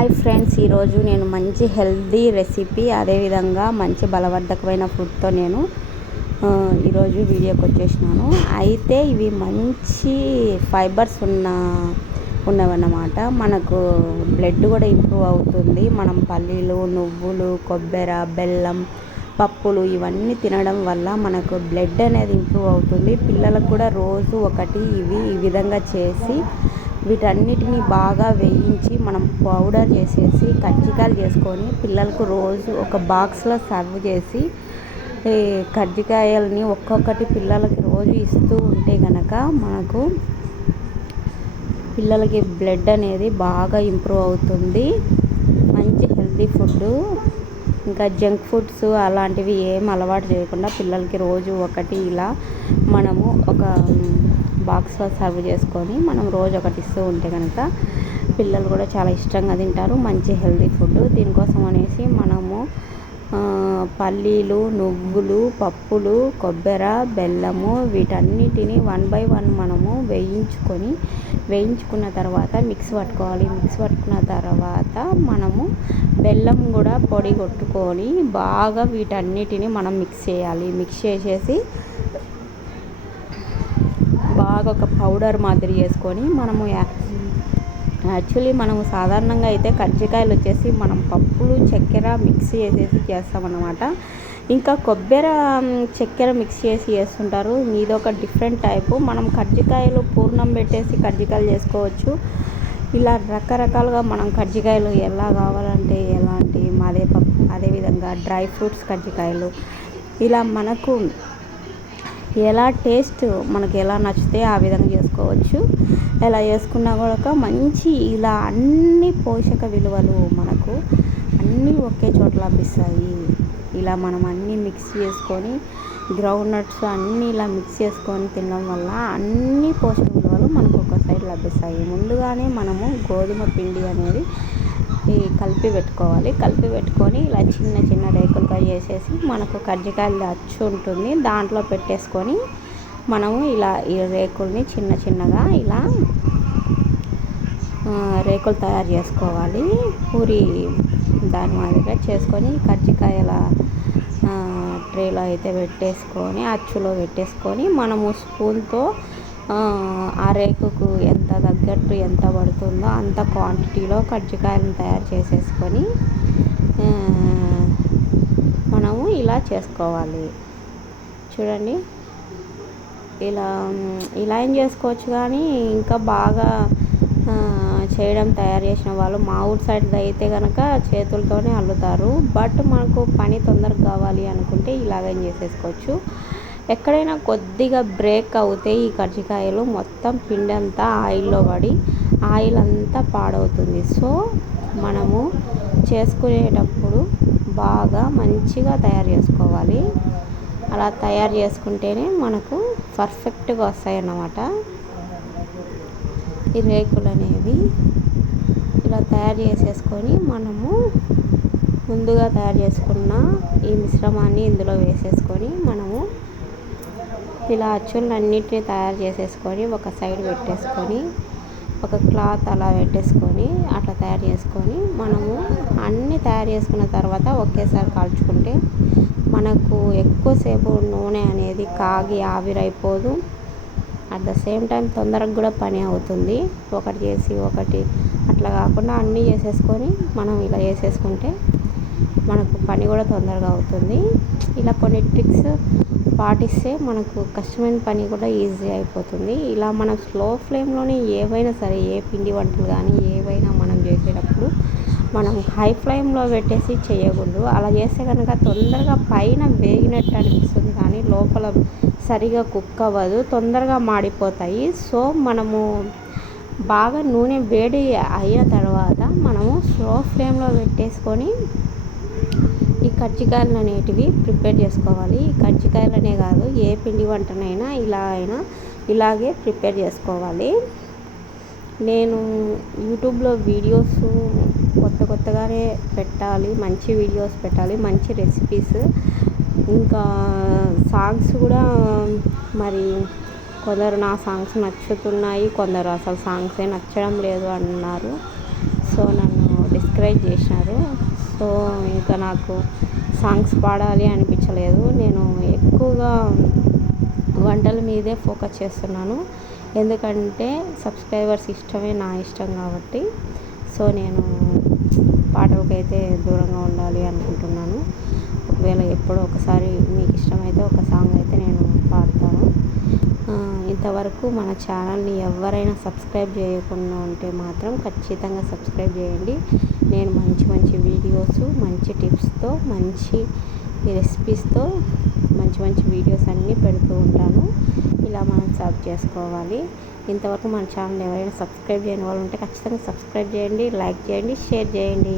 Hi friends ఈరోజు నేను మంచి హెల్దీ రెసిపీ అదేవిధంగా మంచి బలవర్ధకమైన ఫుడ్తో నేను ఈరోజు వీడియోకి వచ్చేసినాను. అయితే ఇవి మంచి ఫైబర్స్ ఉన్న ఉన్నవన్నమాట. మనకు బ్లడ్ కూడా ఇంప్రూవ్ అవుతుంది. మనం పల్లీలు నువ్వులు కొబ్బరి బెల్లం పప్పులు ఇవన్నీ తినడం వల్ల మనకు బ్లడ్ అనేది ఇంప్రూవ్ అవుతుంది. పిల్లలకు కూడా రోజు ఒకటి ఇవి ఈ విధంగా చేసి వీటన్నిటిని బాగా వేయించి మనం పౌడర్ చేసేసి కజ్జికాయలు చేసుకొని పిల్లలకు రోజు ఒక బాక్స్లో సర్వ్ చేసి కజ్జికాయల్ని కజ్జికాయలని ఒక్కొక్కటి పిల్లలకి రోజు ఇస్తూ ఉంటే కనుక మనకు పిల్లలకి బ్లడ్ అనేది బాగా ఇంప్రూవ్ అవుతుంది. మంచి హెల్తీ ఫుడ్ ఇంకా జంక్ ఫుడ్స్ అలాంటివి ఏం అలవాటు చేయకుండా పిల్లలకి రోజు ఒకటి ఇలా మనము ఒక బాక్స్లో సర్వ్ చేసుకొని మనం రోజు ఒకటి ఇస్తూ ఉంటే కనుక పిల్లలు కూడా చాలా ఇష్టంగా తింటారు. మంచి హెల్తీ ఫుడ్. దీనికోసం అనేసి మనము పల్లీలు నువ్వులు పప్పులు కొబ్బరి బెల్లము వీటన్నిటిని వన్ బై వన్ మనము వేయించుకొని వేయించుకున్న తర్వాత మిక్స్ పట్టుకోవాలి. మిక్స్ పట్టుకున్న తర్వాత మనము బెల్లం కూడా పొడి కొట్టుకొని బాగా వీటన్నిటిని మనం మిక్స్ చేయాలి. మిక్స్ చేసేసి బాగా ఒక పౌడర్ మాదిరి చేసుకొని మనము యా- యాక్చువల్లీ మనము సాధారణంగా అయితే కజ్జికాయలు వచ్చేసి మనం పప్పులు చక్కెర మిక్స్ చేసేసి చేస్తామన్నమాట. ఇంకా కొబ్బరి చక్కెర మిక్స్ చేసి చేస్తుంటారు. ఇది ఒక డిఫరెంట్ టైపు. మనం కజ్జికాయలు పూర్ణం పెట్టేసి కజ్జికాయలు చేసుకోవచ్చు. ఇలా రకరకాలుగా మనం కజ్జికాయలు ఎలా కావాలంటే ఎలాంటి అదే పప్పు అదేవిధంగా డ్రై ఫ్రూట్స్ కజ్జికాయలు. ఇలా మనకు ఎలా టేస్ట్ మనకి ఎలా నచ్చితే ఆ విధంగా చేసుకోవచ్చు. ఎలా చేసుకున్నా కూడా మంచి ఇలా అన్ని పోషక విలువలు మనకు అన్నీ ఒకే చోట లభిస్తాయి. ఇలా మనం అన్నీ మిక్స్ చేసుకొని గ్రౌండ్ నట్స్ అన్నీ ఇలా మిక్స్ చేసుకొని తినడం వల్ల అన్ని పోషక విలువలు మనకు ఒక సైడ్ లభిస్తాయి. ముందుగానే మనము గోధుమ పిండి అనేది ఈ కలిపి పెట్టుకోవాలి. కలిపి పెట్టుకొని ఇలా చిన్న చిన్న రేకులుగా చేసేసి మనకు కజ్జికాయలు అచ్చు ఉంటుంది. దాంట్లో పెట్టేసుకొని మనము ఇలా ఈ రేకుల్ని చిన్న చిన్నగా ఇలా రేకులు తయారు చేసుకోవాలి. పూరి దాని మాదిరిగా చేసుకొని కజ్జికాయల ట్రేలో అయితే పెట్టేసుకొని అచ్చులో పెట్టేసుకొని మనము స్పూన్తో ఆ, రేకుకు ఎంత తగ్గట్టు ఎంత పడుతుందో అంత క్వాంటిటీలో కజ్జికాయలను తయారు చేసేసుకొని మనము ఇలా చేసుకోవాలి. చూడండి. ఇలా ఇలా ఏం చేసుకోవచ్చు కానీ ఇంకా బాగా చేయడం తయారు చేసిన వాళ్ళు మా ఊరు సైడ్ అయితే కనుక చేతులతోనే అల్లుతారు. బట్ మనకు పని తొందరగా కావాలి అనుకుంటే ఇలాగేం చేసేసుకోవచ్చు. ఎక్కడైనా కొద్దిగా బ్రేక్ అవుతే ఈ కజ్జికాయలు మొత్తం పిండి అంతా ఆయిల్లో పడి ఆయిల్ అంతా పాడవుతుంది. సో మనము చేసుకునేటప్పుడు బాగా మంచిగా తయారు చేసుకోవాలి. అలా తయారు చేసుకుంటేనే మనకు పర్ఫెక్ట్గా వస్తాయి అన్నమాట ఈ రేకులు అనేవి ఇలా తయారు చేసేసుకొని మనము ముందుగా తయారు చేసుకున్న ఈ మిశ్రమాన్ని ఇందులో వేసేసుకొని మనము ఇలా అచ్చులన్నిటిని తయారు చేసేసుకొని ఒక సైడ్ పెట్టేసుకొని ఒక క్లాత్ అలా పెట్టేసుకొని అట్లా తయారు చేసుకొని మనము అన్నీ తయారు చేసుకున్న తర్వాత ఒకేసారి కాల్చుకుంటే మనకు ఎక్కువసేపు నూనె అనేది కాగి ఆవిరైపోదు అట్ ద సేమ్ టైం తొందరగా కూడా పని అవుతుంది. ఒకటి చేసి ఒకటి అట్లా కాకుండా అన్నీ చేసేసుకొని మనం ఇలా చేసేసుకుంటే మనకు పని కూడా తొందరగా అవుతుంది. ఇలా కొన్ని ట్రిక్స్ పాటిస్తే మనకు కష్టమైన పని కూడా ఈజీ అయిపోతుంది. ఇలా మనం స్లో ఫ్లేమ్లోనే ఏవైనా సరే ఏ పిండి వంటలు కానీ ఏవైనా మనం చేసేటప్పుడు మనం హై ఫ్లేమ్లో పెట్టేసి చేయకూడదు. అలా చేస్తే కనుక తొందరగా పైన వేగినట్టు అనిపిస్తుంది కానీ లోపల సరిగా కుక్ అవ్వదు. తొందరగా మాడిపోతాయి. సో మనము బాగా నూనె వేడి అయిన తర్వాత మనము స్లో ఫ్లేమ్లో పెట్టేసుకొని కజ్జికాయలు అనేటివి ప్రిపేర్ చేసుకోవాలి. ఈ కజ్జికాయలనే కాదు ఏ పిండి వంటనైనా ఇలా అయినా ఇలాగే ప్రిపేర్ చేసుకోవాలి. నేను యూట్యూబ్లో వీడియోస్ కొత్త కొత్తగానే పెట్టాలి మంచి వీడియోస్ పెట్టాలి మంచి రెసిపీస్. ఇంకా సాంగ్స్ కూడా మరి కొందరు నా సాంగ్స్ నచ్చుతున్నాయి కొందరు అసలు సాంగ్సే నచ్చడం లేదు అన్నారు. సో నన్ను డిస్కరేజ్ చేసినారు. సో ఇంకా నాకు సాంగ్స్ పాడాలి అనిపించలేదు. నేను ఎక్కువగా వంటల మీదే ఫోకస్ చేస్తున్నాను. ఎందుకంటే సబ్స్క్రైబర్స్ ఇష్టమే నా ఇష్టం కాబట్టి. సో నేను పాటలకైతే దూరంగా ఉండాలి అనుకుంటున్నాను. ఒకవేళ ఎప్పుడో ఒకసారి మీకు ఇష్టమైతే ఒక సాంగ్ అయితే నేను పాడతాను. ఇంతవరకు మన ఛానల్ని ఎవరైనా సబ్స్క్రైబ్ చేయకుండా ఉంటే మాత్రం ఖచ్చితంగా సబ్స్క్రైబ్ చేయండి. నేను మంచి మంచి వీడియోస్ మంచి టిప్స్తో మంచి రెసిపీస్తో మంచి మంచి వీడియోస్ అన్నీ పెడుతూ ఉంటాను. ఇలా మనం సర్వ్ చేసుకోవాలి. ఇంతవరకు మన ఛానల్ ఎవరైనా సబ్స్క్రైబ్ చేయని వాళ్ళు ఉంటే ఖచ్చితంగా సబ్స్క్రైబ్ చేయండి లైక్ చేయండి షేర్ చేయండి.